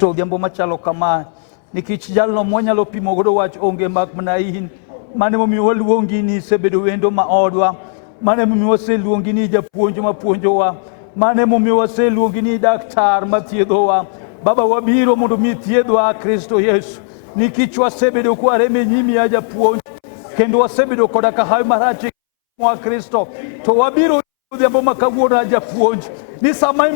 to diambo machalo kama nikech jalno mwanyalo pimo godo wach onge mak mana in mane momiyo waluongi ni sebedo wendo ma odwa mane momiyo waseluongi ni japuonj mapuonjowa mane momiyo waseluongi ni daktar mathiedhowa Baba wabiro mondo mi thiedhwa Kristo Yesu nikech wasebedo kwareme nyimi ya japuonj kendo wasebedo koda ka hawi marach wa Kristo to wabiro dhiambo makawuono japuonj ni sama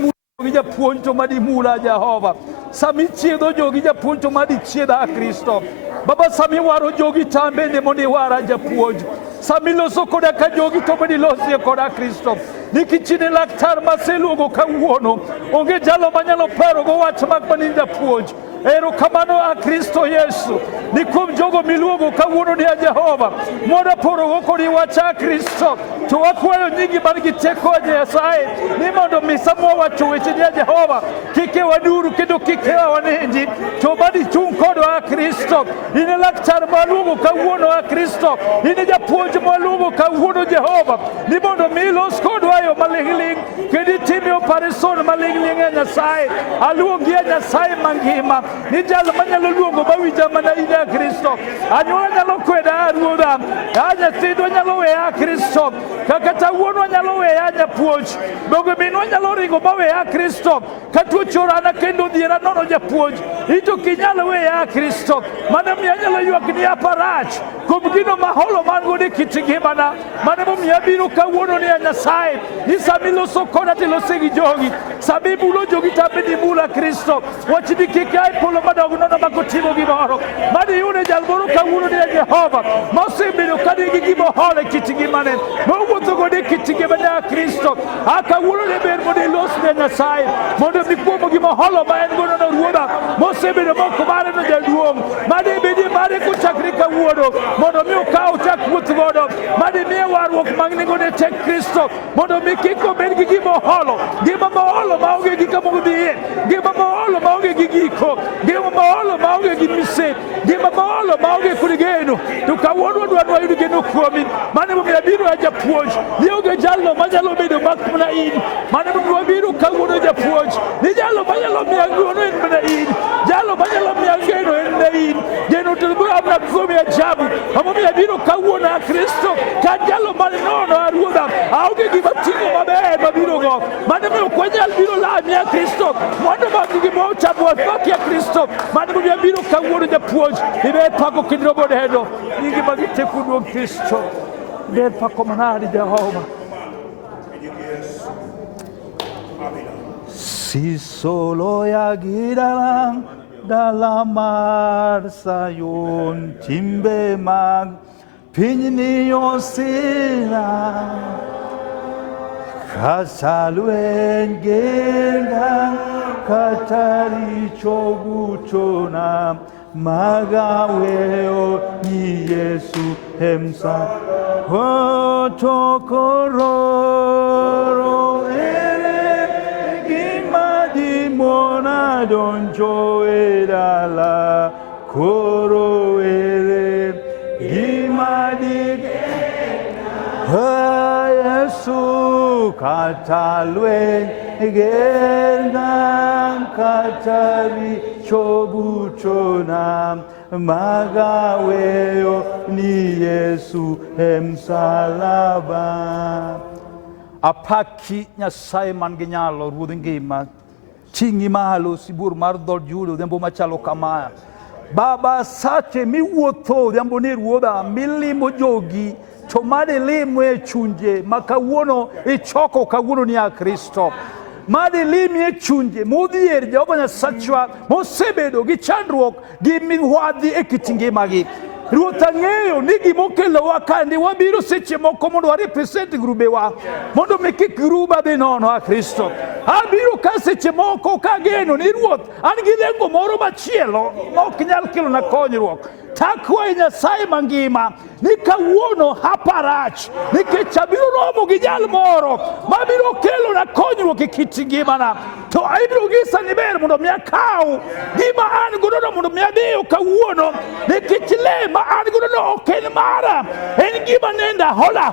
gi japuonj to madi mula Jehova sami chiedho jogi japuonj to madi chiedha Kristo Baba sami waro jogi tambe ne mondi wara japuonj sami loso koda ka jogi to madi losi koda Kristo nikichine laktar maseluongo kawuono onge jalo manyalo paro go wach mak mani japuonj ero kamano a Kristo Yesu ni kuom jogo miluongo kawuono ni Jehova moda poro go kodi wacha Kristo to wakwayo nyingi mangi teko Nyasaye ni mondo misamo wacho weche ni Jehova kike waduru kendo kike wanenji to badi chung kodo a Kristo ine laktar maluongo kawuono a Kristo ine japuonj maluongo kawuono Jehova ni mondo milos kodo ayo malingling kedi timi operation malingling Nyasaye aluongi Nyasaye mangima ni jalo manyalo luongo mawinja mana ine Kristo anyuola nyalo kweda Ruodha anya tido nyalo weya Kristo kakata wuono nyalo weya japuonj dogo minwa nyalo ringo maweya Kristo katuo chorana kendo dhiera nono japuonj ito kinyalo weya Kristo mana miya nyalo ywak ni aparach kuom gino maholo man gode kit ngimana mana momiyo abiro kawuono ni Nyasaye ni sami loso koda tilosi gi jogi sami bulo jogi tambe ni mula Kristo wachni kik ai polo madongo nono makotimo gimoro madi yude jalmoro kawuono ni Jehova mosebedo kadigi gimoholo e kit ngimane mowuotho gode kit ngimane Kristo akawuono ne ber mondo ilos ne Nyasaye mondo mikuomo gimoholo ma en godo no Ruodha mosebedo moko mare no jaduong' madi bedi mare kochakre kawuono mondo mi okaw chak wuoth godo madi miye warruok mag nengo ne tek Kristo mondo mi kik obed gi gimoholo gima moholo maonge gi kama odhiye gima moholo maonge gi giko gima moholo maonge gi mise gima moholo maonge kod geno to kawuono wadwaro wayud geno kuomi mane momiyo abiro ya japuonj nionge jalno manyalo bedo mak mana in mane momiyo wabiro kawuono japuonj ni jalo manyalo miya guono en mana in jalo manyalo miya geno en mana in geno to biro amna kuomi ajabu amomiyo abiro kawuono a Kristo ka jalo mane nono a Ruodha aonge gima ting'o maber mabiro go mane momiyo ok wanyal biro lami a Kristo mondo mag gima ochamo wathaki a Kristo mane momiyo abiro kawuono japuonj ibe pako kendo bodendo nyingi mag teku duong' Kristo ibe pako manadi Jehova si solo yagidalang dalam mar sayun timbe mag pinyni osina kasaluen gengang katari choguchona magaweo ni Yesu hemsa hotokororo mona donjo edala koro ere gimadi Yesu katalwe genang katari chobuchona magaweo ni Yesu emsalaba apaki Nyasaye man gi nyalo ruodh ngima ting'i malo sibur mar dhod Juda odhiambo machalo kama Baba sache miwuotho odhiambo ni Ruodha milimo jogi to made limo e chunje ma kawuono ichoko kawuono ni a Kristo made limi e chunje modhier Jehova Nyasachwa mosebedo gi chandruok gi mihwadhi e kit ngimagi Ruoth ang'eyo ni gimokelowa kandi wabiro seche moko mondo warepresent grubewa mondo mi kik gruba dhi nono a Kristo abiro ka seche moko kageno ni Ruoth an gi lengo moro machielo ma ok nyal kelona konyruok takwa Nyasaye mangima ni kawuono haparach nikech abiro romo gi jal moro mabiro kelo na konyruok e kit ngimana, to ibiro gisa ni ber mondo mi akaw gima an godo mondo mi adhiyo kawuono, nikech le ma an godo ok en mara, en gima nenda hola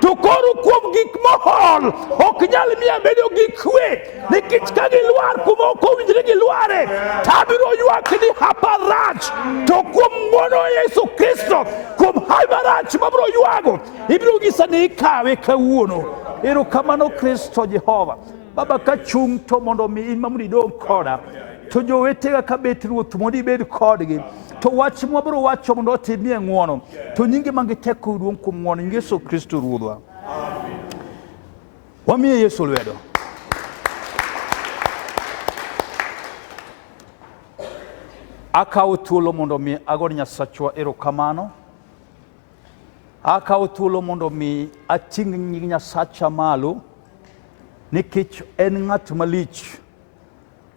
to koro kuom gik mohol ok nyal miya bedo gi kwe, nikech ka gilwar kuma ok owinjore gilware tabiro ywak ni haparach, to kuom ng'wono Yesu Kristo kuom haparach mabiro ywago ibiro gisa ni ikawe kawuono. Erokamano Kristo Jehova. Baba kachung' to mondo mi in mamuni dong koda, to jowetega kabet Ruoth mondo ibed kodgi, to wach mwabiro wacho mondo otimie ng'wono, to nyinge mangiteko duong' kuom ng'wono Yesu Kristo Ruodhwa. Wamiye Yesu lwedo. Akawo thuolo mondo mi agone Nyasachwa erokamano. Akawo thuolo mondo mi ating' nying Nyasacha malo, nikech en ng'at malich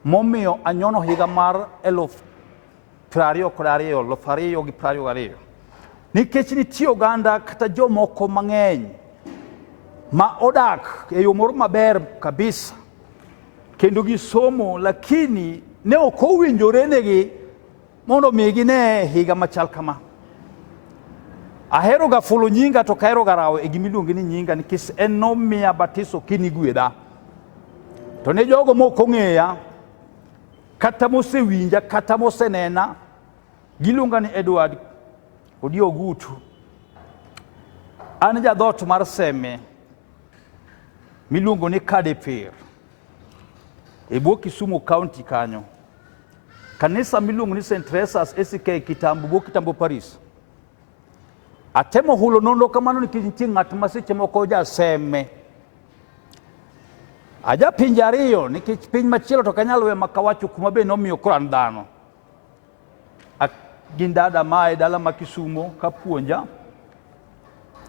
momiyo anyono higa mar 2022, nikech nitie oganda kata jomoko mang'eny ma odak e yo moro maber kabisa kendo gisomo, lakini ne ok owinjore negi mondo mi gine higa machal kama. Ahero ga fulo nyinga to kaero ga rawo e gimiluongo ni nyinga, nikech en nomiya batiso kini gwedha. To ne jogo moko ng'eya kata mosewinja kata mosenena, giluonga ni Edward Odi Ogutu. An jadhot mar seme miluongo ni Kadepir e bwo Kisumu County kanyo. Kanisa miluongo ni St. Teresa's SK Kitambo, bwo Kitambo Paris. Atemo hulo nono kamano nikech nitie ng'at ma seche moko jaseme. Aja pinje ariyo nikech piny machielo to kanyal we makawacho kuma be nomiyo koran dhano. Gin dada mae dala ma Kisumo kapuonja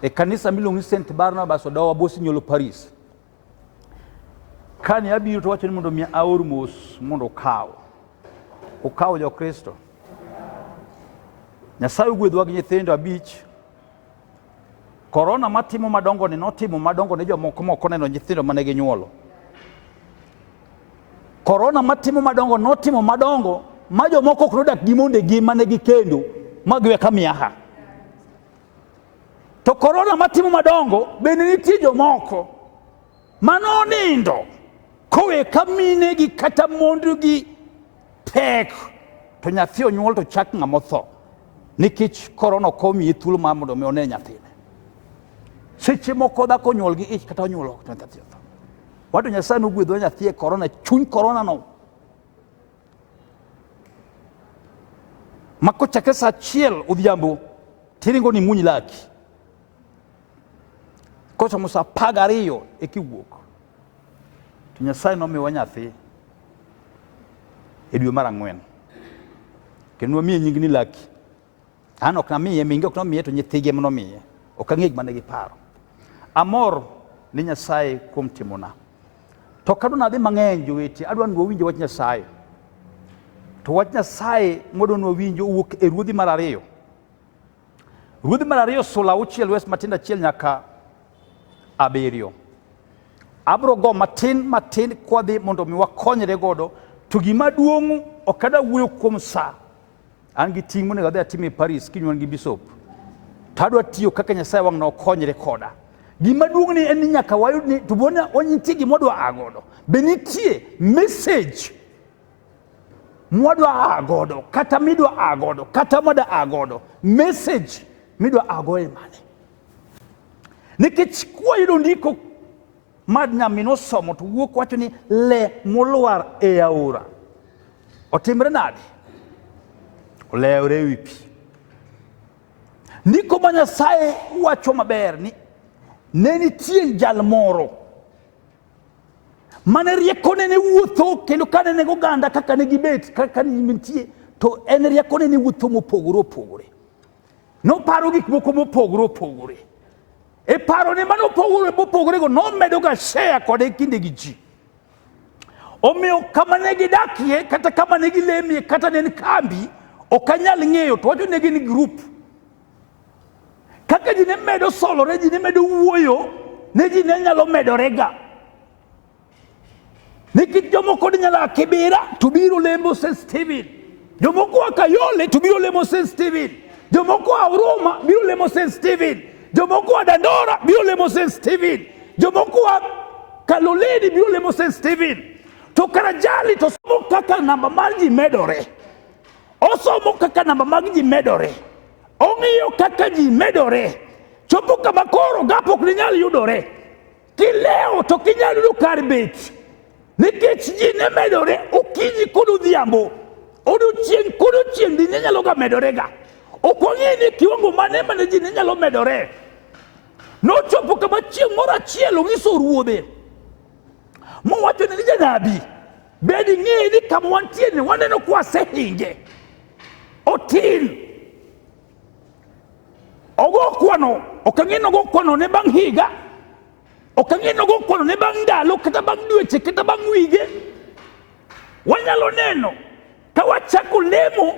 e kanisa miluongo ni St. Barnabas Odawa Bosinyolo Paris. Kani abiro to wacho ni mondo mi aor mos mondo okaw jo Kristo. Nyasaye ogwedhwa gi nyithindo 5. Korona matimo madongo ni notimo madongo ne jomoko moko neno nyithindo mane ginyuolo. Korona matimo madongo notimo madongo ma jomoko ok nodak gi mondegi mane gikendo magiwe kamiaha. To korona matimo madongo bende nitie jomoko manonindo kowe kaminegi kata mondugi pek, to nyathi onyuol to chak ng'ama otho, nikech korona komiye thuolo mar mondo mi one nyathine. Seche moko dhako onyuol gi ich kata onyuolo to nyathi otho. Watu Nyasaye nogwedho nyathi e korona, chuny korona no makochakre sa 1 odhiambo tiringo ni muny laki, kochomo sa 12 e kiwuok to Nyasaye nomiyowa nyathi e dwe mar 4, kendo wamiye nying ni Laki. An ok namiye, minge ok nomiye, to nyithige nomiye. Ok ang'e gima ne giparo. Amor ni Nyasaye kuom timona. To kadwa nadhi mang'eny jowete, adwa ni wawinjo wach Nyasaye. To wach Nyasaye modwa ni wawinjo owuok e Ruodhi mar 2. Ruodhi mar 2 sula 6 wes matindo 1 nyaka 7. Abro go matin kwadhi mondo mi wakonyre godo, to gima duong' ok ada wuoyo kuom sa. An gi ting' monego adhi atim e Paris kinyuan gi Bishop. Tadwa tiyo kaka Nyasaye wang' no konyre koda. Gima duong' ni en ni nyaka wayud ni to bona onyintie gimodwa agodo. Be nitie message modwa agodo, kata midwa agodo, kata moda agodo. Message midwa agodo e mane. Nikech kwayudo ndiko mad nyamino somo to wuok wacho ni Molwar E-Aora. Otimre nade? Olewore wi pi. Ndiko ma Nyasaye wacho maber ni ne nitie jal moro mane riekone ne wuotho, kendo kane ne oganda kaka ne gibet, kaka ne nitie, to en riekone ne wuotho mopogore. Noparo gik moko mopogore. E paro ne mano mopogore go nomedo ga share kode kinde gi ji. Omiyo kama ne gidakie, kata kama ne gilemie, kata ne kambi, okanyal ng'eyo to wacho ne gin group kaka ji ne medo solore ji ne medo wuoyo ne ji ne nyalo medorega nikech jomoko nyalo Kibera to biro lemo St. Stephen, jomoko Kayole to biro lemo St. Stephen, jomoko Roma biro lemo St. Stephen, jomoko Dandora biro lemo St. Stephen, jomoko Kaloledi biro lemo St. Stephen. To karajali to somo kaka namba mag ji medore, osomo kaka namba mag ji medore, ong'iyo kaka ji medore, chopo kama koro gapok ni nyal yudore, kileo to kinyal yudo kar bet nikech ji ne medore okinyi kod odhiambo, odiochieng' kod odiochieng' ji ne nyalo ga medorega. Ok wang'e ni kiwango mane ji ne nyalo medore. Nochopo kama chieng' moro achiel ong'iso ruodhe mowacho ni janabi bed ng'e ni kama wantie ni waneno kwasehinge otin. Ogo kwano, ok ang'e nogo kwano ne bang' higa, ok ang'e nogo kwano ne bang' ndalo kata bang' dweche kata bang' wige. Wanyalo neno ka wachako lemo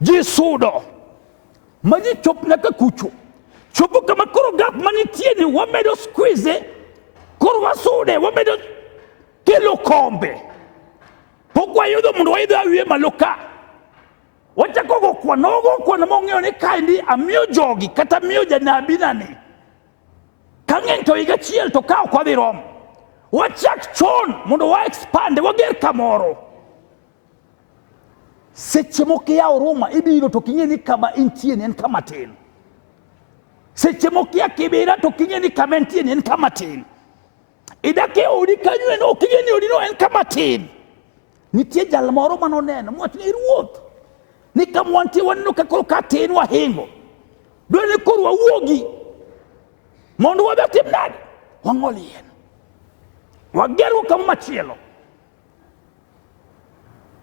ji sudo ma ji chop nyaka kucho, chopo kama koro gap manitie ni wamedo squeeze, koro wasude wamedo kelo kombe, pok wayudo mondo waidho awiye malo ka. Wachako go kwano mong'eyo ni kaendi amiyo jogi kata amiyo janabi nani kang'eny to higa achiel to ka ok wadhi rom. Wachak chon mondo wa expand wager kamoro. Seche moko yawo Roma ibiro to king'e ni kama intie ni en kama tin. Seche moko ya Kibera to king'e ni kama intie ni en kama tin. Idake odi kanyo en ok ing'e ni odi no en kama tin. Nitie jal moro manoneno mwach ni ruoth ni kama wantie waneno ka koro ka tin wahingo, dwe ni koro wawuogi mondo wadhi tim nade, wang'ol yien wagero kama machielo.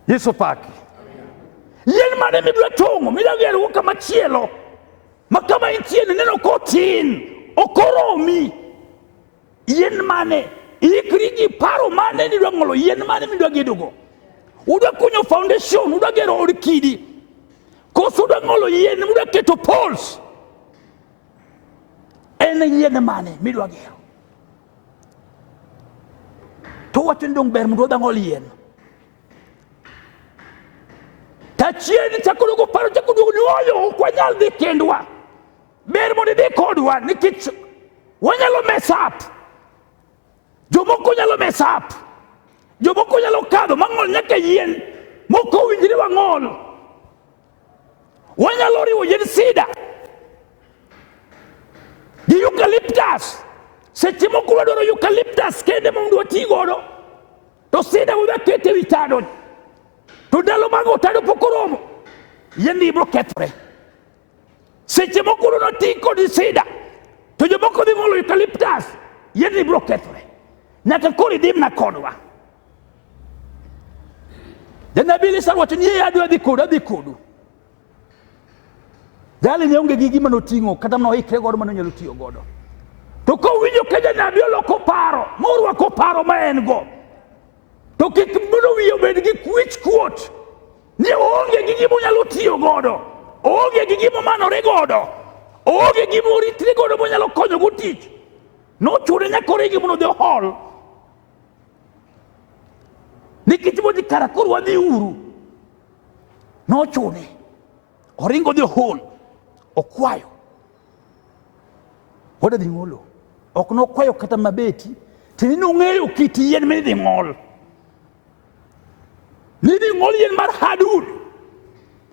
Yesu paki. Yien mane midwa tong'o midwa gero kama machielo ma kama intie neno ko tin okoromi. Yien mane ikri gi paro mane ni dwa ng'olo, yien mane midwa gedogo. Udwa kunyo foundation, udwa gero od kidi, koso udwa ng'olo yien udwa keto poles. En yien mane midwa gero? To wacho ndong ber mondo wadhi ng'ol yien. Tachieni chako duogo paro, chako duogo ni oyo ok wanyal dhi kendwa. Ber mondo idhi kodwa nikech wanyalo mess up. Jomoko nyalo mess up. Jomoko nyalo kadho mang'ol nyaka yien moko winjre wang'ol. Wanyalo riwo yien sida gi eucalyptus. Seche moko wadwaro eucalyptus kende mondo wati godo, to sida wadwa kete wi tado, to ndalo mag tado pok oromo, yien ni biro kethore. Seche moko no ti kod sida to jomoko dhi ng'olo eucalyptus, yien ni biro kethore. Nyaka koro idimna kodwa. Janabi Elisa wacho ni adwa dhi kodu. Jali ne onge gi gima noting'o kata noikre godo manonyalo tiyo godo. To kowinjo ka janabi oloko paro, morwako paro ma en go, to kik mondo wiye obed gi kwich kuot ni onge gi gima onyalo tiyo godo, onge gi gima manore godo, onge gima oritre godo monyalo konyo go tich. Nochune nyaka origi mondo odhi hol. Nikech modhi kara koro wadhi uru. Nochune oringo dhi hol, okwayo. Wada dhi ng'olo. Ok nokwayo kata mabeti, tini nong'eyo kit yien midhi ng'ol. Nidhi ng'ol yien mar hadud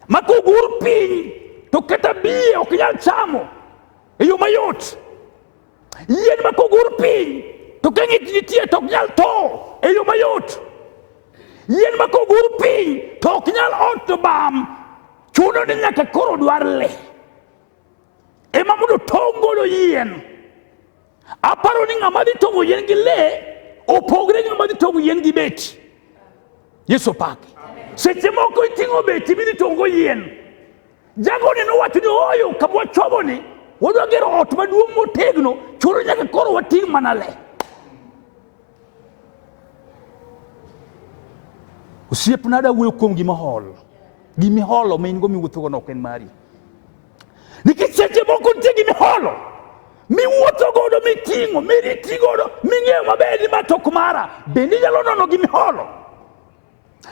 ma kogur piny to kata biye ok nyal chamo e yo mayot. Yien ma kogur piny to ka ng'ich nitie to ok nyal to e yo mayot. Yien ma kogur piny to ok nyal ot bam, chuno ni nyaka koro dwar le ema mondo tong' godo yien. Aparo ni ng'ama dhi tong'o yien gi le opogre ng'ama dhi tong'o yien gi beti. Yesu paki. Seche moko iting'o beti midhi tong'o yien, jago ni nowacho ni oyo kama wachomo ni wadwa gero ot maduong' motegno, chuno nyaka koro wating' mana le. Osiepna da wuoyo kuom gima hol. Gimiholo maingo miwuotho no ken mari. Nikech seche moko nitie gimiholo miwuotho godo miting'o miriti godo ming'eyo maber ni ma tok mara bende nyalo nono gimiholo.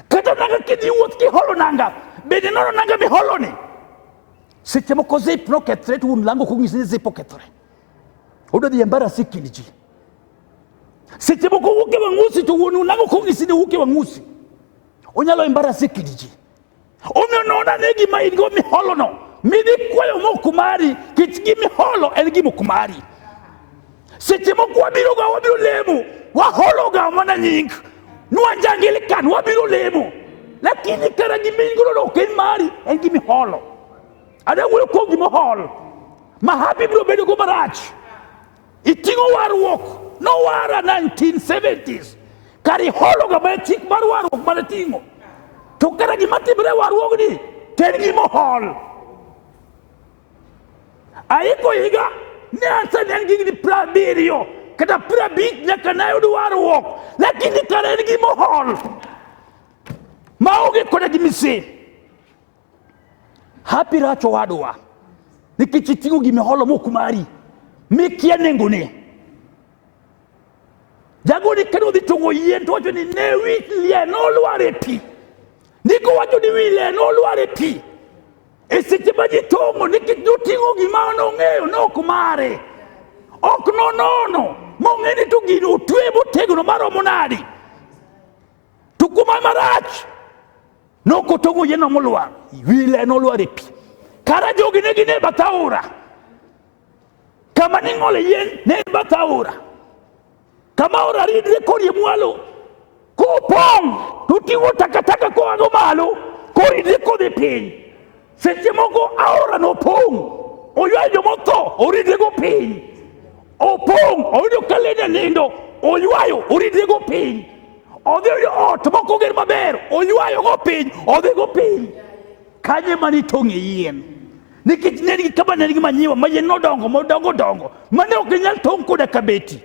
Kata nanga kidhi wuoth kiholo nanga bende nono nanga miholo ni. Seche moko zip no kethre to un lango kung'isi ni zip okethre. Odo dhi embarasi kind ji. Seche moko wuok e wang'usi to wuon lango kung'isi ni wuok e wang'usi. Onyalo embarasi kind ji. Omiyo nona ne gima in go miholo no. Midi kwayo moku mari kich gimiholo en gimoku mari. Seche moko wabiro lemo waholo ga mana nying. Nuanjangili kan wabiro lemo. Lakini kara gimingo no ken mari en gimiholo. Ada wulo ko gimiholo. Mahabi bro bedo go marach. Itingo warwok no wara 1970s. Kari holo ga ba chik mar warwok mana tingo. To kara gimatimre warwok ni ken gimiholo. Aiko higa ne ansa nengi ni prabirio kada prabit nyaka nayo duwaro wok lakini kare ni gimohol maoge kode gimise happy racho wadwa nikichitingo gimiholo mokumari mikia nengone jagoni kano di tongo yien to wacho ni ne wile no luare pi niko wacho ni wile no luare pi Eseche baji tongo nikitingo gimano ng'eyo no kumare. Ok no. Mong'eni to gino utwe botegno maromo nadi. Tukuma marach. No kotongo yeno MOLUAR. Wile no luare pi. Kara jogi negi ne bataura. Kama ningole yen ne bataura. Kama ora ridre kori mwalo. Kupong. Tutiwo takataka ko ago malo. Kori ridre kode piny. Seche moko aora no pong. Oyuayo moto. Oridre go piny. Opong. Oyo kalenda nindo. Oyuayo. Oridre go piny. Odhi ot moko ger maber. Oyuayo go piny. Odhi go piny. Kanye mani tonge yien. Nikech nengi kama nengi manyiwa. Mayen no dongo. Mane okinyal tong koda kabeti.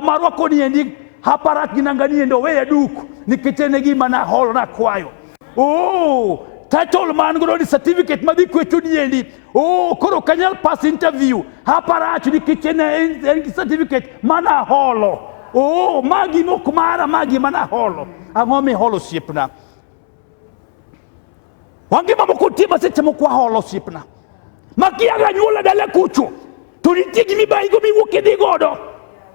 Marwa koni endi. Haparat ginangani endo weya duku. Nikech nengi mana holo na kwayo. Oh. Title man go the certificate madi kwetu niendi. Oh, koro kanyal pass interview. Haparachu ni kitchen certificate mana holo. Oh, magi mo kumara magi mana holo. Angome holo sipna. Wangi mamo kutima seche mo kwa holo sipna. Makiaga nyola dala kuchu. Tulitigi mibaigo miwuke digodo.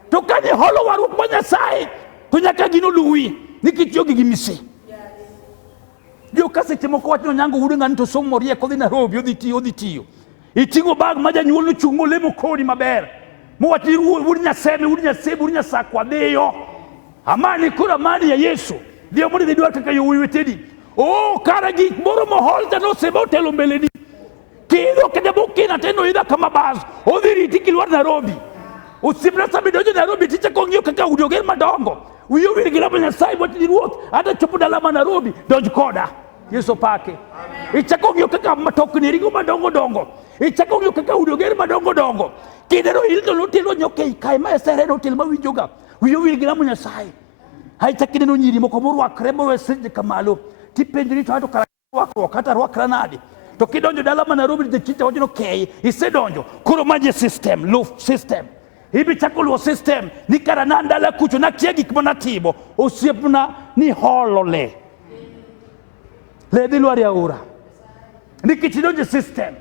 Tokanye holo waru kwanya sai. Tunyaka gino luwi. Nikitiogi gimisi. Yo kase chemo ko watno nyango hudunga nto somo rie ko NAIROBI odhi tiyo itingo bag maja nyuolo chungo lemo kodi maber mo wati wurinya sakwa deyo amani kura mani ya Yesu dio mudi didwa kaka yo wetedi oh kara gi boro mo holta no se botelo mbeleni kido kede bokina teno ida kama baz odhiri tikilwa NAIROBI usibra sabi dojo NAIROBI ticha kongyo kaka udioger madongo wiyo wirigira manya sai boti diruot ada chopo dalama NAIROBI dojo koda Yesu pake. Ichako ngyo kaka matokni ringo madongo. Ichako ngyo kaka udogeri madongo. Kidero hildo lutilo nyoke kai ma esere no tilma wijoga. Wiyo wigira munya sai. Hai chakide no nyiri moko morwa kremo wesije kamalo. Tipendri to ato kara wakata rwa kranadi. To kidonjo dalama NAIROBI de chita wajino kei. Isedonjo. Kuro maje system, loof system. Hibi chakolo system. Ni karananda la kucho na kiegi kimonatibo. Osiepuna ni holole. Ledi E-Aora. Nikitidonje system.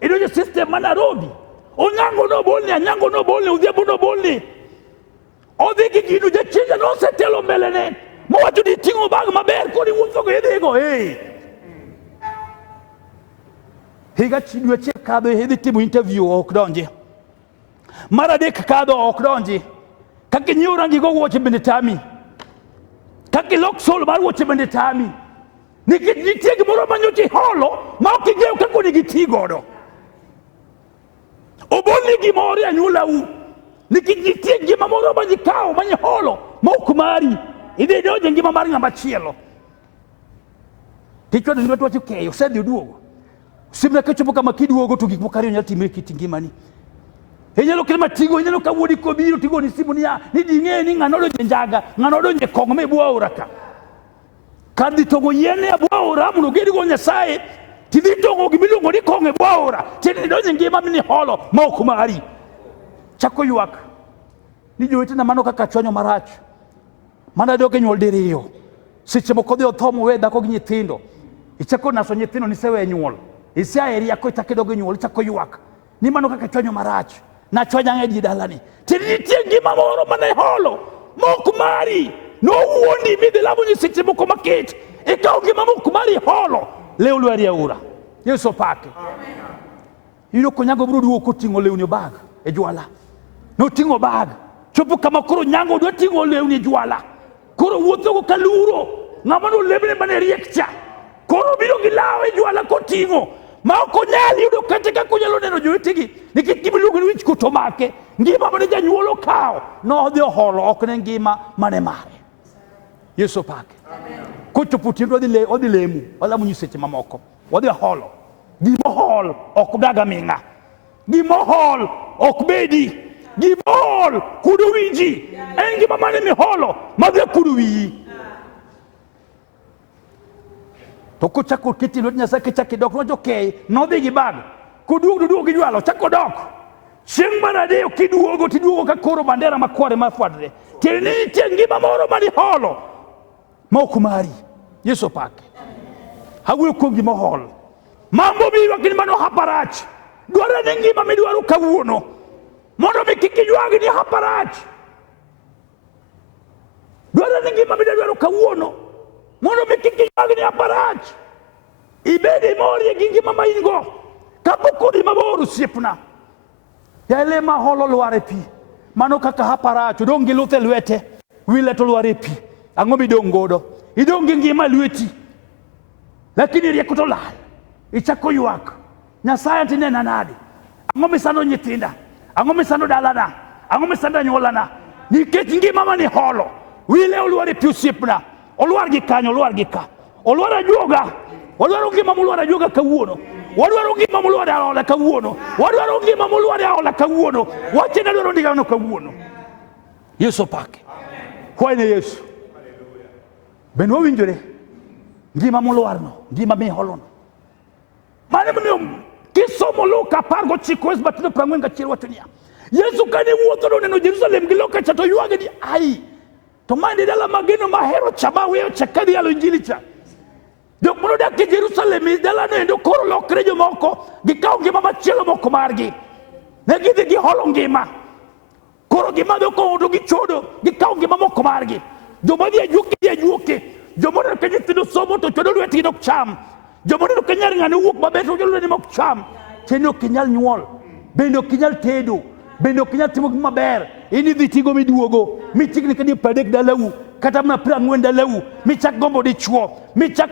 Idonje system NAIROBI. Onyango no bolni, udhiabu no bolni. Odhiki gidu je chinja no setelo mbelene. Mo watu di tingo bag maber kodi wuotho go edhigo. Hey. Higa chidwe che kadho hedhi timo interview ok donje. Mara dek kadho ok donje. Kaki nyiu rangi go wuoche bende tami. Kaki lok sol mar wuoche bende tami. Nitie gimoro manyochi holo ma ok ing'eyo kaka nigiti godo. Oboni gimoro anyula u. Nitie gima moro manyikawo manyiholo ma ok mari. Idhi donjo ngima mar ng'ama chielo. Tichwa ndio tuacho keyo sedhi duogo. Simna kechopo kama kiduogo to gik mokari onyalo timre kit ngimani. Inyalo kelma tigo inyalo kawuodi kobiro tigo ni simu ni ding'e ni ng'ano donje njaga ng'ano donje kong'o mebuwa aora ka. Kadhi tongo yene abwaora muno gedi go Nyasaye tidhi tongo gimiluongo ni konge bwaora tini donje ngima mini holo ma ok mari. Chako ywak ni jowetena mano kaka chwanyo marach mana doge nyuol diriyo seche moko dhi othomo we dhako gi nyithindo ichako naso nyithindo nisewe nyuol isiaeri yako ichake doge nyuol ichako ywak ni mano kaka chwanyo marach na chwanya ng'edi dalani tini nitie ngima moro mana holo ma ok mari no wuondi midhi lamo ni seche moko makit ikaw ngima ma ok mari holo Olewore E-Aora Yesu pake ino konyago bro duo koting'o lewni bag e jwala no tingo bag chopo kama koro nyango do tingo lewni jwala koro wuotho go kaluro ng'ama no lebre mane riekcha koro biro gi lawe jwala ko tingo ma ok onyal yudo kata ka kunyalo neno jowetegi nikech gibiluongo ni wich kuto make ngima mane janyuol okawo no odhi oholo ok ne ngima mane mare. Yesu pake kochopo tiendo odhi lemu olamo nyiseche mamoko odhi holo gimo hol ok daga minga gimo hol ok bedi gimol kudu winji en gima mane mi holo madhi kudu wiyi to kochako kiti lot Nyasaye kichaki dok no jokei no dhi gi bag kuduogo gi jwalo chako dok chieng' mar adek tiduogo ka koro bandera makware mafwadre tini nitie ngima moro mani holo ma ok mari. Yesu pake hawuoyo kuom gima hol mambo miywak ni mano haparach dwaro ni ngima midwaro kawuono mondo mi kik ywag ni haparach dwaro ni ngima midwaro kawuono mondo mi kik ywag ni haparach ibedi mori gi ngima ma ingo kapok odhi mabor osiepna yale ma holo lware pi mano kaka haparach dong gi luth e lwete wile to lware pi ang'o midong' godo idong' gi ngima lweti lakini rieko to lal ichako ywak Nyasaye tinena nade ang'o misando nyithinda ang'o misando dalana ang'o misando anyuolana nikech ngima mani holo wile olware pi osiepna olwar gi kanyo olwar gi ka olwar ajuoga wadwaro ngima molwar ajuoga kawuono wadwaro ngima molwar aola kawuono wadwaro ngima molwar aola kawuono wachena dwaro ndigano kawuono. Yesu pake kwaine Yesu ben wawinjore ngima molwarno ngima mi holono mane mmiyo kisomo Luka 10:40 wacho niya Yesu kane wuotho do neno Jerusalem gi loka cha to ywage ni ai to mande dala mageno mahero chama weyo chakadi yalo injili cha jok mono dak e Jerusalem dala no endo koro lokre jomoko gikaw ngima machielo moko margi ne gidhi gi holo ngima koro gimadho kodo gi chodo gikaw ngima moko margi jomadhi ajuoke jomono ka nyithindo somo to chodo lwetgi dok cham jomono ka nyar ng'ano wuok maber to chodo lwetgi mok cham teno kinyal nyuol bende kinyal tedo bende kinyal timo gima maber ini dhi tigo miduogo michikni kadi 30 dalau kata mana 40 dalau michak gombo dichuo michak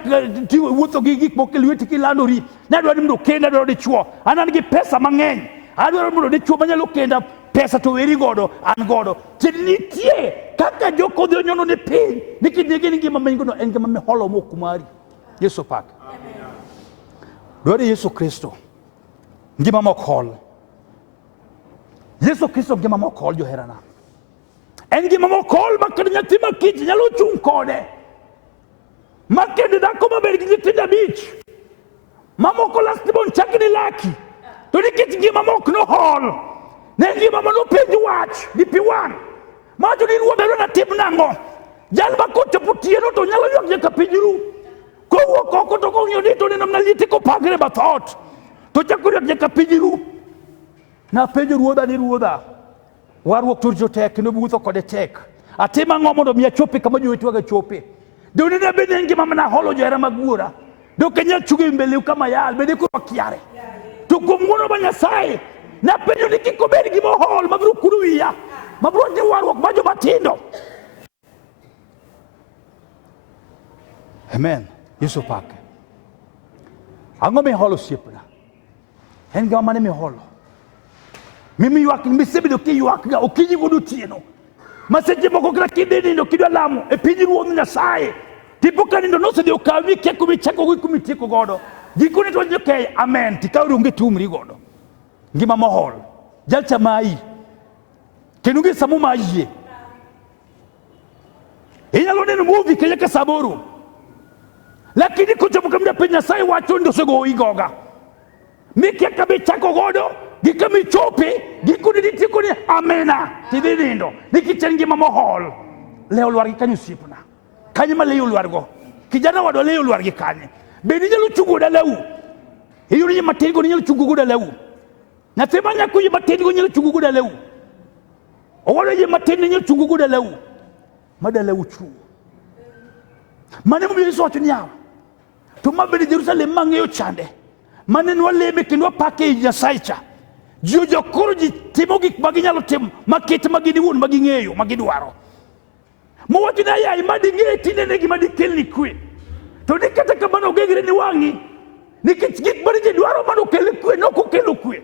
wuotho gi gik moko lweti kilandori nadwaro ni kenda dwaro dichuo anan gi pesa mang'eny adwaro mondo dichuo manyalo kenda pesa to weri godo an godo nitie kaka joko dhi nyono ne piny nikidigi ni ngima mengono en ngima holo mok mari. Yesu pak dwaro Yesu Kristo ngima mok hol Yesu Kristo ngima mok hol joherana en ngima mok hol makendo nyathi makich nyalo chung' kode makendo dhako maber gi nyithindo 5 mamoko lastibon chakni laki to nikech ngima mok no hol ne ngima mano penj wach gi pi wang' majo ni ruodhe na tim nang'o jal ma kochopo tieno to nyalo ywak nyaka pinjru kowuok oko to kong'iyo ni to neno mana liete kopangre bath ot to chako ywak nyaka pinjru. Napenjo ruodha ni ruodha warruok turjo tek kendo wuotho kode tek atim ang'o mondo mi achopi kama jowetwaga chope doni ne bende ngima mana holo johera mag wuora dok anyal chungo mbele kama yal bende ko kiare to kuom ng'wono ma Nyasaye napenjo ni kik obed gima hol mabiro kuro wiya mabiro timo warruok ma joma tindo. Amen. Yesu pake ang'o mi holo osiepna en ngima mane mi holo mimi ywak misebedo kiywak ga okinyi godo tieno maseche moko kata kidhi nindo kidwa lamo e piny ruodh Nyasaye tipo ka nindo nosedhi okawi keko michako go kumitieko godo gikone to okay amen tikaw ronge tumri godo ngima mohol jalcha mai kendo ngi samu mayie inyalo neno movie kenya ka saboro lakini kuchopo kamda penya sai wacho ndo sego igoga mikia kabe chako godo gikami chope gikuni ditikuni amena tidinindo nikichengi mama hall leo luar gikanyu sipna kanye ma leo luar go kijana wado leo luar gikanye beni nyalo chugo da lewu hiyo ni matego nyalo chugo da lewu na temanya ku matego nyalo chugo da lewu o wala ye matego nyalo chugo da lewu madala uchu mane mu yeso tunya to mabedi Jerusalem mangeyo chande mane no lebe kinwa package ya saicha jojo kurji timogi maginyalo tim makete magini won magingeyo magidwaro mo watina ya imadi ngeti nene gimadi kelni kwe to dikata kamano gegre ni wangi nikitgik bari je dwaro mano kelni kwe no ko kelo kwe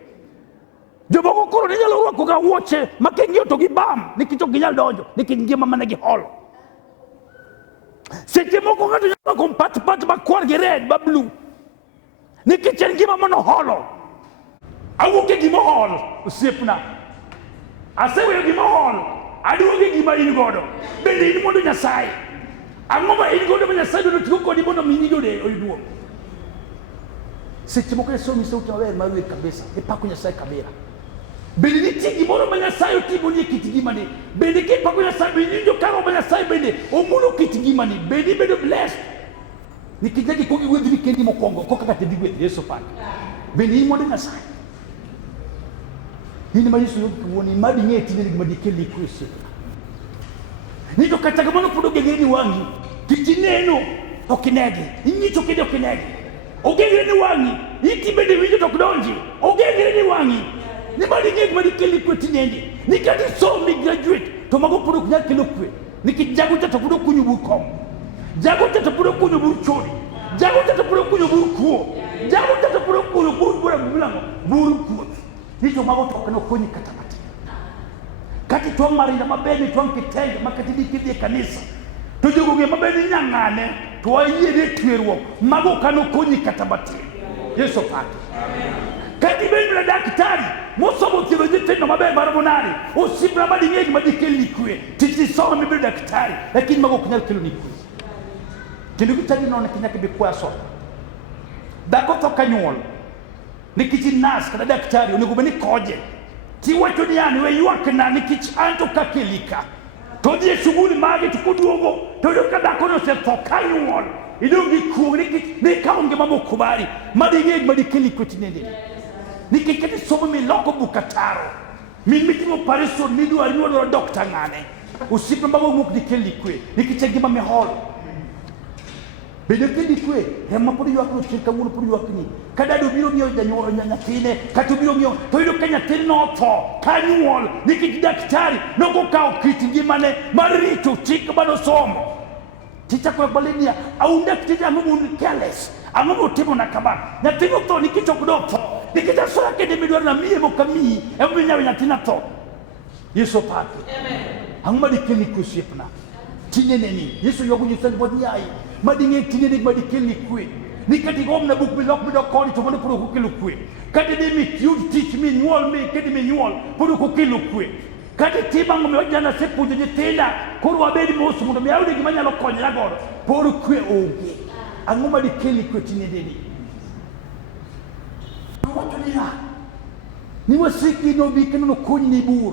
jobo ko ni nyalo ruako ga woche makengio to gibam nikito ginyal donjo nikingia mama na gihol sete moko ngato nyalo ko pat ba kwar ge red ba blue nikichengi mama no holo awuke gi mohol usipna asewe gi mohol aduoge gi bari godo bende ni mondo nyasai angoma in godo nyasai do tuko di mondo minyigo de oiduo sete moko so mi sauti awe mawe kabisa epako nyasai kabira bende ni tigi moro manya sayo tiboni kitigi mani bende ke pako ya sabe ninjo karo manya sayo bende omuno kitigi mani bende bende blessed nikijagi ko iwe kendi mo kongo ko kaka tedigwe Yesu pa bende ni mondo ngasai ni mali so woni madi ngeti ni madi keli kwese ni to kataga mono pudo gegeni wangi kijineno okinege ni to kede okinege ogegeni wangi iti bende wijo to kudonji ogegeni wangi ni mali ngek mali keli kweti nende ni kati so mi graduate to mago pudo kunya kelo kwe ni kijago ta pudo kunyu bukom jago ta pudo kunyu buchori jago ta pudo kunyu bukuo jago ta pudo kunyu bura bulango buru kuo ni to mago to kana kunyi katabati kati to mari na mabeni to nkitenge makati dikidi kanisa to jogo ge mabeni nyangane to ayede twerwo mago kana kunyi katabati Yesu pake amen kati benda daktari mosobo kiroje na mabe barabonari usibra madi ngeki madikeli kwe titi soma mbe daktari lakini mago kunyal kilo ni kwe tindu kitagi nona kinyake be kwa so dako to kanyol nikiti nas kada daktari unigubeni koje ti wacho ni yani we yuakna nikiti anto kakelika to die shughuli mage tukuduogo to dokada kono se to kanyol idongi ku nikiti ne kaunge mambo kubari madi ngeki madikeli kwe tinende nikiketi somo mi loko bukataro mitimo pariso nidu arino do doctor ngane usipe mbago muk dikeli kwe nikichengima me hall bedekeli kwe hema podi yakno chika muno podi yakni kada do biro mio janyo nyakine katu biro mio to ido kanya teno to kanyuol nikiti daktari noko kao kiti ngimane marito chika bano somo ticha kwa balenia au daktari amumu careless amumu timo nakaba na timo to nikicho kudoto nikita sura kede midwa na mie mokami ebe nyawe nyatina to Yesu pake amen angma dikeli kusipna tineneni Yesu yogu nyusan bodi ai madinge tinene madikeli kwe nikati gomna buk bilok bidok koni to mono pro kukelu kwe kade de mi you teach me nyol me kede me nyol pro kukelu kwe kade tibango me ojana sepu je tenda kuru abedi mosu mundo me awde gimanya lokonya lagodo pro kwe oge angma dikeli kwe tineneni watulia ni wasiki no bikeno no kunyi bur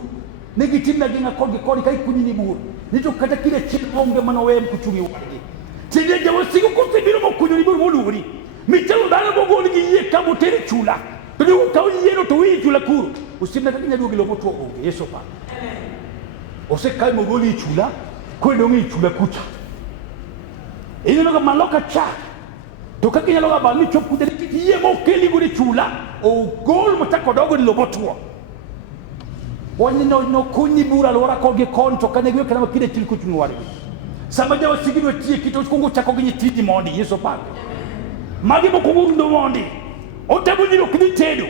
negitimna ginga kogi kodi kai kunyi bur nito kata kile chilonge manowe mkuchumi wadi tinde jawo sigo kutibiro mo kunyi bur moluri mitelo dala bogoli giye kamo tere chula to kawni yeno to wi chula kuru usimna kakinya dogi lobo to oge Yesu pa ose kai mogoli chula ko ndongi chula kucha ino no maloka cha to kakinya loga ba mi chopu de kiye mo keli guri chula o gol motako dogo lobotuo woni no kunyi bura lora ko ge konto kanegwe kana kide tilku tunwari sama jawo sigino tie kito kungu chako ginyi tidi mondi Yesu pa magi mo kungu ndo mondi o tabunyi lo kidi tedo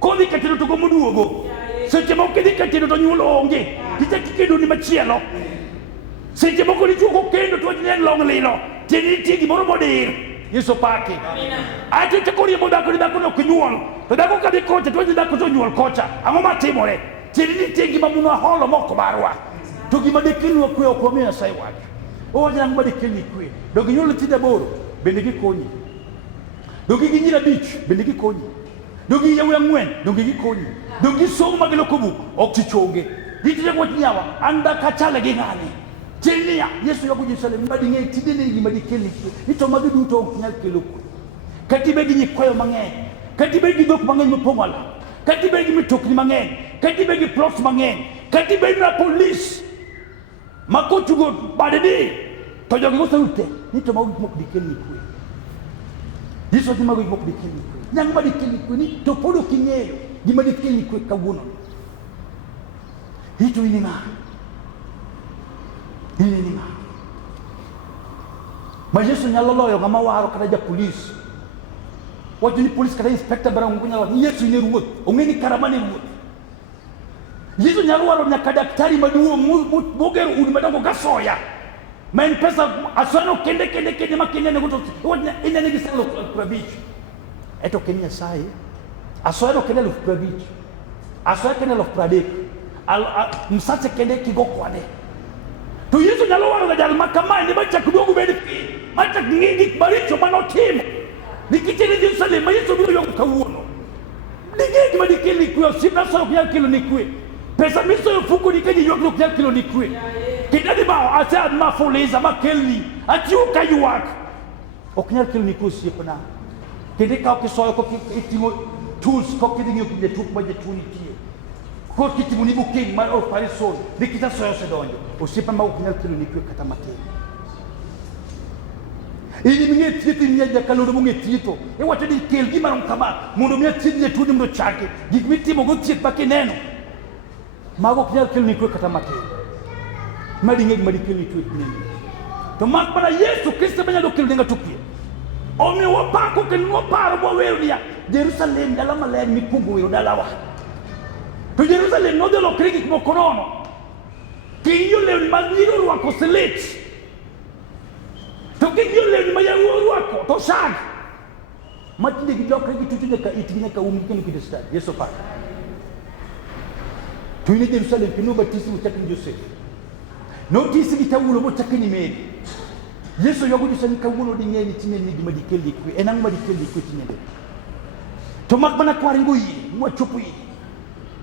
ko di katino to gomuduogo seche mo kidi katino to nyulo onge tita kikedo ni machielo seche mo ko di chuko kendo to nyen long lilo tini tigi moro modir Yesu pake amina ati chakori mo dako no kinyuol to dako ka de kocha to dako to nyuol kocha angoma timore tini tigi mamuno holo moko barwa to gima de kinu kwe okomea sai wake o jang ma de kini kwe do ginyuol tide boro bende gikonyi. Donge ginyira bich bende gikonyi. Donge yawe ang'wen donge gikonyi. Donge somo magelo kubu ok tichonge. Ditire kwa nyawa anda kachala gi ng'ani. Tinia Yesu yaku Jerusalem madi ng'e tidene ni madi keli. Ito magi duto ok nyal kelo ku. Katibe gi nyikwayo mang'eny. Katibe gi dhok mang'eny mopong'ala. Katibe gi mitokni mang'eny. Katibe gi plots mang'eny. Katibe na police. Makochugo badedi. To jogi go saute. Nito magi mok dikeli ku. Yesu ati magi mok dikeli ku. Nyang madi keli ku ni to podo kinyeyo. Di madi keli ku kawuono. Hito ini nga. Ini nga. Ma Yesu nyaloloyo ngama waro kada ja police. Watu ni police kada inspector barang punya wa Yesu ni ruot. Ongeni karamani ruot. Yesu nyalwaro nya kadaktari maduo boger udi madango gasoya. Men pesa asano kende makende ne goto. Wanya ina ne gisalo pravich. Eto Kenya sai. Asano kende lo pravich. Asano kende lo pradek. Msache kende kigokwane. To Yesu nyalwaro ga jal makamai ne bacha kudogo bedi. Macha ngingi baricho manotimu. Nikitini Jerusalem Yesu biro yong kawuono. Nige ma dikeli ku sipna so ya kilo nikwe. Pesa miso yo fuko dikeji yo ya kilo nikwe. Kidadi ba asa ma foleza ma kelni. Ati o kayuak. Oknya kilo nikwe sipna. Kede ka ke so ko itimo tools ko kidi yo kide tuk baje tuni tie. Ko kitimo ni buking ma o parisol. Dikita so yo sedonjo. O sipna ma oknya kilo nikwe katamate. Ini minge tito nyaja kaloro munge tito e watu di kel gi marom kama mundo mia tito je tudi mundo chake gigwiti mo gotti pake neno mago knyal kel ni ko kata mate madi ngi madi kel ni to ni to mak para Yesu Kristo banya do kel nga tukki o mi wo pa ko ken wo paro bo weru dia Jerusalem dala male mi kugo yo dala wa to Jerusalem no de lo krigi mo konono che io le magiro wa ko selet to io le mayango wako to sag matinde gidoka gitutinga ka itinga ka umikeni kidesta Yesu pa to ile Jerusalem kinu batisi mutakin Joseph no tisi bitawulo mo takini meri Yesu yogo disani ka wulo di ngeni tineni di madikeli ku enang madikeli ku tinende to makbana kwari nguyi mo chupi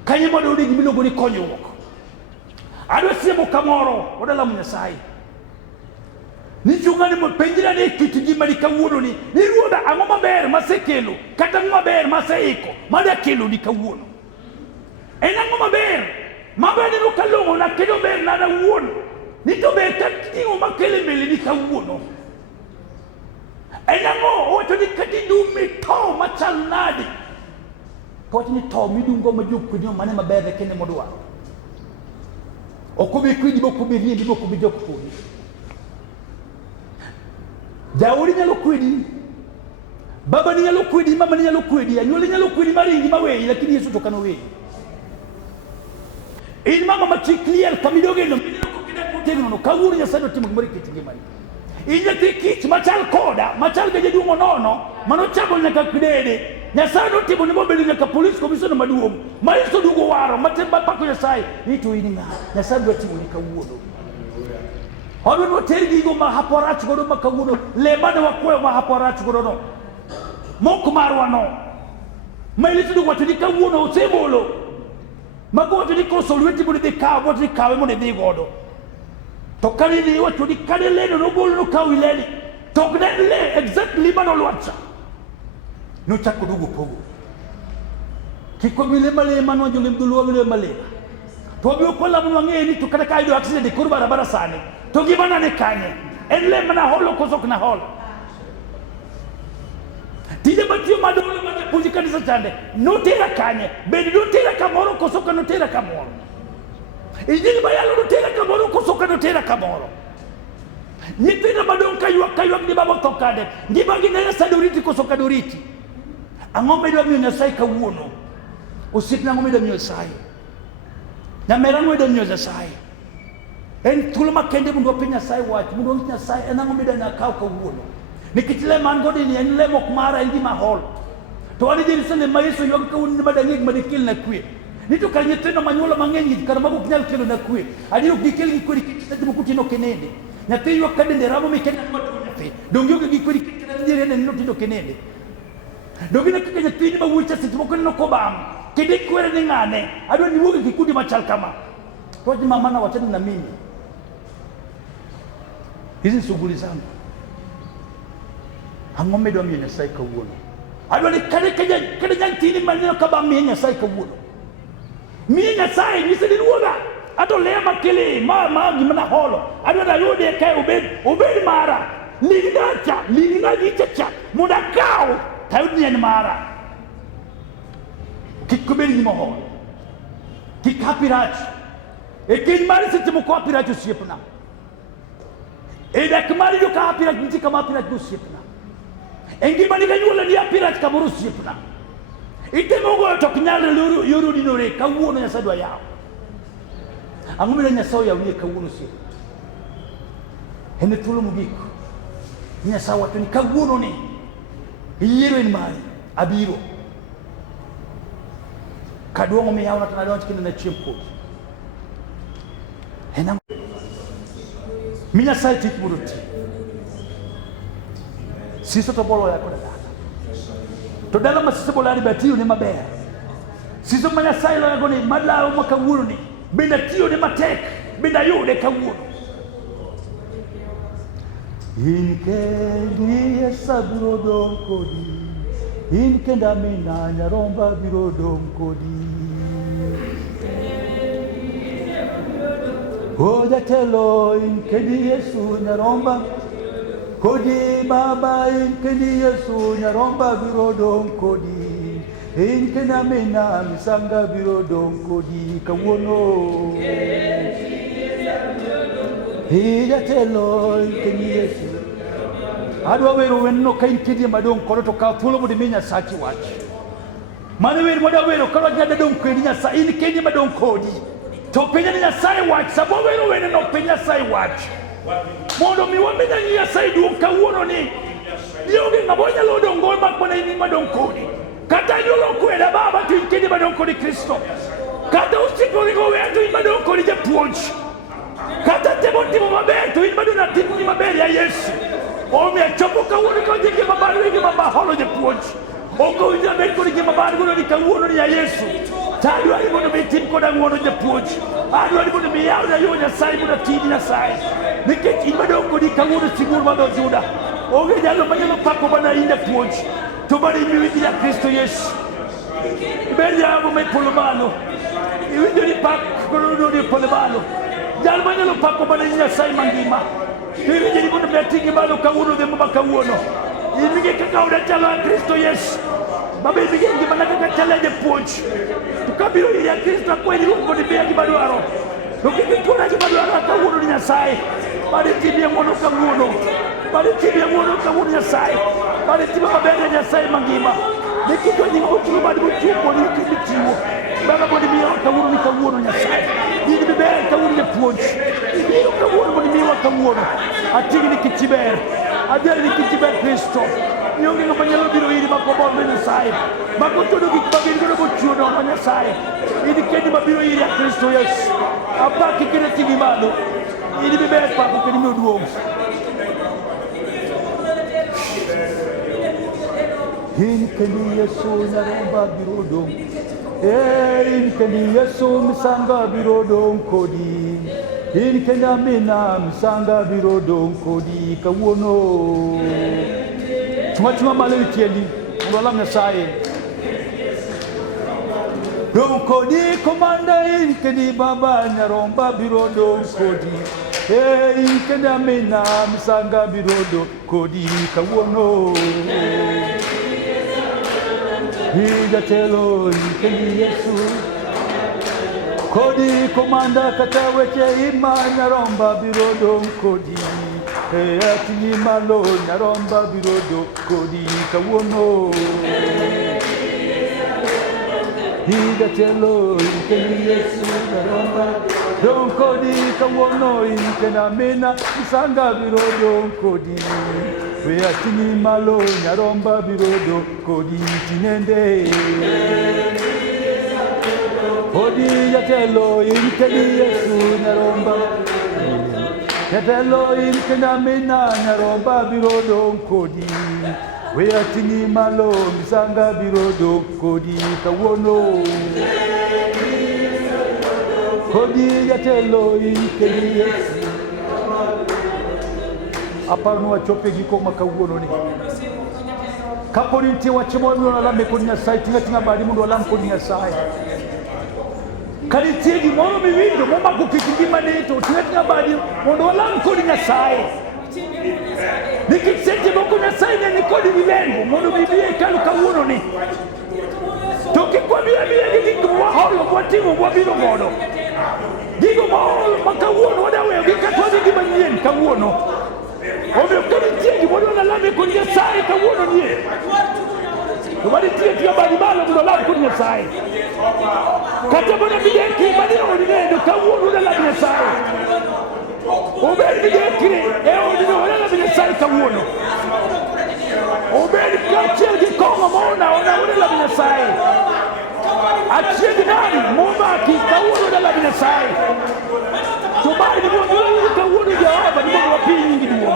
kanye modo di milogo ni konyo woko ado sebo kamoro odala munyasai ni chungani mo penjira ne kitiji mari kawuono ni ruoda ango maber masekelo kata maber maseiko madakelo ni kawuono enango maber no kalongo na kelo ber na wuon ni to ber katingo makele mele ni kawuono enango oto ni katidumi to machalnadi to ni to midungo majuk kudyo mane maber kende modwa okobe kwidi bokobe riendi bokobe jokko Daudi nyalo kwedi baba ni nyalo kwedi mama ni nyalo kwedi anyole nyalo kwedi maringi maweyi lakini Yesu tokano weyi in mama machikliel kamidoge no mineno kokida kutego no kawuru ya sado timu ngori kitinge mali inja tikich machal koda machal gaje dungo nono mano chabo nyaka kidede nya sado timu ni mobeli nyaka police commission maduomo maiso dugo waro matemba pako ya sai itu ininga nya sado timu ni kawuono Hono no tergi go ma haporach go ma kawuno le bana wa ko ma haporach go no moko marwa no mai litu watu di kawuno sebolo mago to di ko solweti bo de ka bo di kawe mo de godo to kali ni watu di kadele no bolo no kawileli to gdele exactly bana lo wacha no chako dugo pogo kiko mile male mano jo LEMBDHOLUO mile male to bi ko la mo ngeni to kada kaido accident de kurba bara sane to gimana ne kanye enle mana holo kozok na holo tije batio madolo mane pujika disa chande no tera kanye bedi no tera kamoro kosoka no tera kamoro ijini bayalo no tera kamoro kosoka no tera kamoro nyipina madon kaywa ndi babo tokade ndi bangi na sadoriti kosoka doriti angombe do myo sai kawuono ositna ngombe do myo sai na merano do myo sai en tulma kende mundo pinya sai wat mundo pinya sai enango mida na kau ka wuono nikitile man godi ni enle mok mara ndi mahol to ani Jerusalem Yesu yoga ka wonni madangi madikil na kwe ni to kal nyeteno manyola mangenyi karama ko nyal kelo na kwe adi yo dikeli ko dikita mo kutino kenende na te yo kade nderamo me kende ma to nyafe donc yo gi ko dikita tijere ne notindo kenende dogina kike tini ma wucha sitimo no kobam kidi kwere ni ngane adwa ni wuge kikundi machal kama roji mama na wachana na mimi hizi shughuli zangu angome do mienya sai kawuono adwa ni kade nyantini maneno kaba mienya sai kawuono mienya sai nisidi ruoga ato lema kele ma gimana holo adwa da yode kai obed mara ligina gicha mudakao tayudni en mara kikubeli ni mohol kikapirat e kin mari sitimo ko apirat usipna e da kamari do ka apirat nti kama apirat usipna engi mani kanyula ni apirat kama usipna ite mogo to knyal yuru ni nore kawuono nya sadwa yao angumela nya sawo ni kawuono si hene tulo mugiko nya sawo to ni kawuono ni yero en mari abiro kaduongo mi yauna tana lonchi kinda na chimpo hena minya saiti kuruti siso to bolo ya ko dala to dala masise bolari batiyo ne maber siso manya sailo ya goni madla o makawuno ni binda tiyo ne matek binda yude kawuno inke ni sabro don kodi inke ndamina nyaromba biro don kodi Oja telo inke ni Yesu nyaromba kodi baba inke ni Yesu nyaromba biro don kodi inke ndamina misanga biro don kodi kawuono Hija telo inke ni Yesu adwa wero wenno kain kidi madong kono to ka thulo budi minya sachi wach mane wer moda wero kala gada dong kedi nya sa in kedi madong kodi to penya nya sai wach sabo wero wenno penya sai wach mondo mi wamenya nya sai du kawuono ni yoge ngabonya lo dong gol mak mana ini madong kodi kata yolo kweda baba tu kedi madong kodi Kristo kata usiku liko wetu madong kodi je puonj kata temo maber tu madona timu ni maber ya Yesu Ome chopo kawuono ko jige babaru ige baba holo je puonj. Oko ija be ko ige babaru ko ni kawuono ni ya Yesu. Tadu ali bono be tim ko da wono je puonj. Adu ali bono be yawo na yo nya sai bono tidi na sai. Nike imba do ko di kawuono sigur ma do juda. Oge jalo banyalo pako bana inde puonj. To bari mi wi ya Kristo Yesu. Iberi abo me polomano. Iwi di pak ko do di polomano. Jalo banyalo pako bana nya sai mangima. Hivi jadi bono metingi balo kawuono de mama kawuono. Imige kaka uda chala Kristo Yesu. Babe imige ngimana kaka chala je puonj. Tukabiro ya Kristo kweli uko ni bia kibadwaro. Tukikituna kibadwaro kawuono ni Nyasaye. Bali tibia mono kawuono. Bali tibia mono kawuono Nyasaye. Bali tibia mabende Nyasaye mangima. Nikito nyinga uchulo badi uchuko ni kibitiwo. Baba bodi bia kawuono ni kawuono Nyasaye. Ini bebe kawuono je puonj. Ini kawuono bodi bia kawuono. Atigi ni kichiber. Adere ni kichiber Kristo. Yongi ngapanyalo biro hili makobombe Nyasaye. Makotodo kikabiri kono bochuno na Nyasaye. Ini kendi mabiro hili ya Kristo Yesu. Abaki kene tigi malo. Ini bebe pa kukeni mioduo. Ini kendi Yesu nyaromba birodom. Ini kendi Yesu misanga birodom kodi. In kenda mina misanga biro don kodi kawuono chuma male tiendi ngala Nyasaye don kodi komanda in kendi baba nyaromba biro don kodi in kenda mina misanga biro don kodi kawuono hija telo in kendi Yesu Kodi komanda kataweche ima nyaromba birodo kodi ati malo nyaromba birodo kodi kawuono Higa telo inkeni Yesu nyaromba don kodi kawuono inkena mena isanga birodo kodi ati malo nyaromba birodo kodi tinende Kodi ya telo inkeni Yesu nyaromba Jatelo in Kenamina, Naroba Birodo Kodi. We are Tini Malo, Sanga Birodo Kodi, Kawono. Kodi Jatelo in Kenya. Aparno Chopegi Koma Kawono. Kaporinti wa chimono na lambe kuni nyasai tinga bali mundu walam kuni nyasai karitiegi mono miwindo moma kupikindima neto tinga bali mundu walam kuni nyasai nikitsete boko nyasai ne nikodi bilengo mundu bibie kalu kawuno ni tokikwambia bie gigo waholo mwatimu mwabilo mono gigo maholo makawuno wadawe gikatwazi gimanyeni kawuno Obe karitiegi mono na lambe kuni nyasai kawuno niye Wadi tia bali malo ndo la kuni nyasai kata bona bideki bali oni ndo kawuno na la nyasai obe bideki ndo wala la nyasai kawuno obe kache gikongo mona ona la nyasai achie nani moma ki kawuno na la nyasai tubali ndo kawuno ya aba ndo wapingi ndio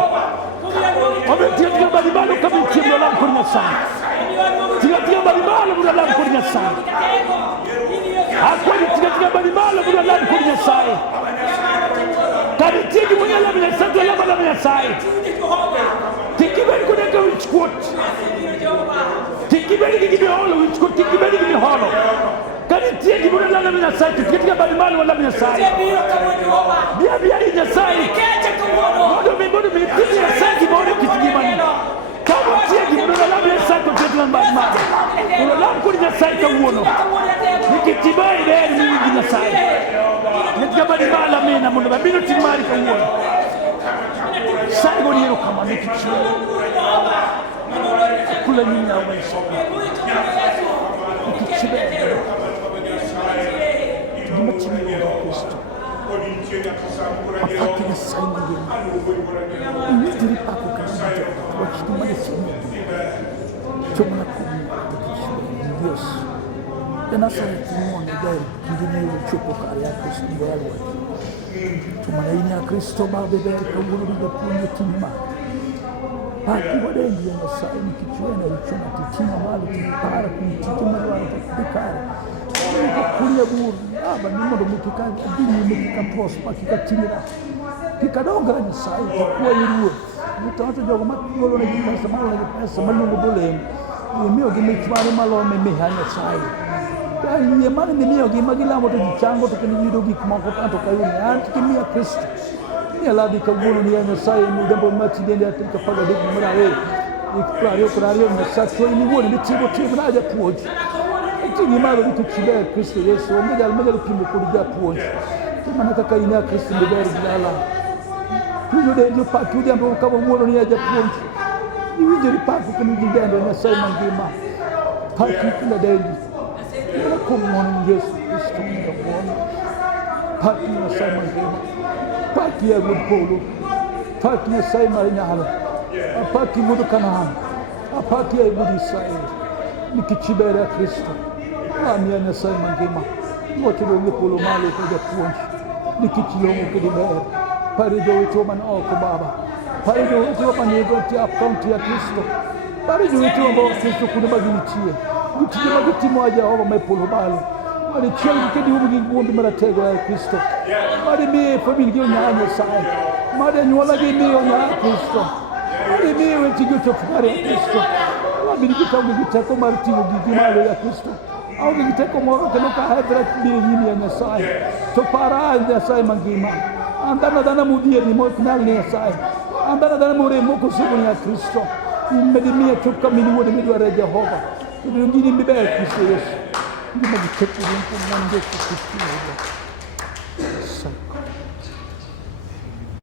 obe tia bali malo kabiti ndo la kuni nyasai Tiga bali malo buda lam kuri nyasai. Akwani tiga bali malo buda lam kuri nyasai. Kari tigi buda lam nyasai lam nyasai. Tigi bali kuna ka wichkot. Tigi bali gibi holo wichkot tigi bali gibi holo. Kari tigi buda lam nyasai tiga bali malo lam nyasai. Bia nyasai. Bodo mi tigi nyasai bodo kitigi mani. Kama tiegi buda lam nyasai ko tigi bali malo. Ulam kuri nyasai kawuno nikitibai deri mingi nyasai nikabadi mala mena muno babino timari kawuno sai goniro kama nikichwe kula nyinyi na maisha nikichwe dimachimi wa Kristo afaki nyasai mingi nitiri pako kama wachitumani simi chomna Dios, dan asal semua negara kini cukup kaya Kristo baru. Cuma ini Kristo baru beri keburu juga punya timah. Pagi pada dia nasa ini kicuan dari cuma titina malu para titina malu dikar. Ini punya buru, apa ni mau memikirkan ini memikirkan prosper kita timira. Kita dongga nasa itu kuayu. Kita tu jago mat kalau lagi pasal malu boleh. Mio gi mitwari malome mi hanya sai ka ye mane mio gi magila mo to chango to kini do gi mo ko tanto kayo ni anti ki mia Kristo ni ala di kagulo ni hanya sai mi dambo mati dende atika paga de mura prario na sato ni woni ni tibo na ja puoji ti ni malo di kibe Kristo Yesu mega pimbo ko di ja puoji ti manaka kaina Kristo de ber dala tu de jo pa tu de ambo ka bo mo ni ja puoji Iwi jadi paku kini jidendo na sai mangima paku kila dendi na kumwona Yesu Kristo mwana paku na sai mangima paku ya Polo paku na sai marinyala paku mudu Kanaan paku ya Israeli nikichibera Kristo amia na sai mangima wote ndio Polo malo kuja kuonja nikichiongo kidibera pare jo itoman oko baba Pari do panego ti account ya Kristo. Pari do ngo Kristo kuna maginitie. Gitije magiti moja Jehova mepolo balo. Pari chengi kedi ubugi ngombe maratego ya Kristo. Pari mi famili gyo nyanya sai. Mari nyola ge mi onya Kristo. Pari mi wenti gyo tofare ya Kristo. Pari gita ubugi gitako marti ubugi malo ya Kristo. Au gitako moro keno ka hebra bi nyini ya sai. To para ya sai mangima. Andana dana mudia ni mo kinal ni sai. Andana dana more moko sibu ya Kristo. Imedimia tuka miniwode midwara Jehova. Ngini mbele Kristo Yesu. Ngini magitetu rinko mwanje Kristo.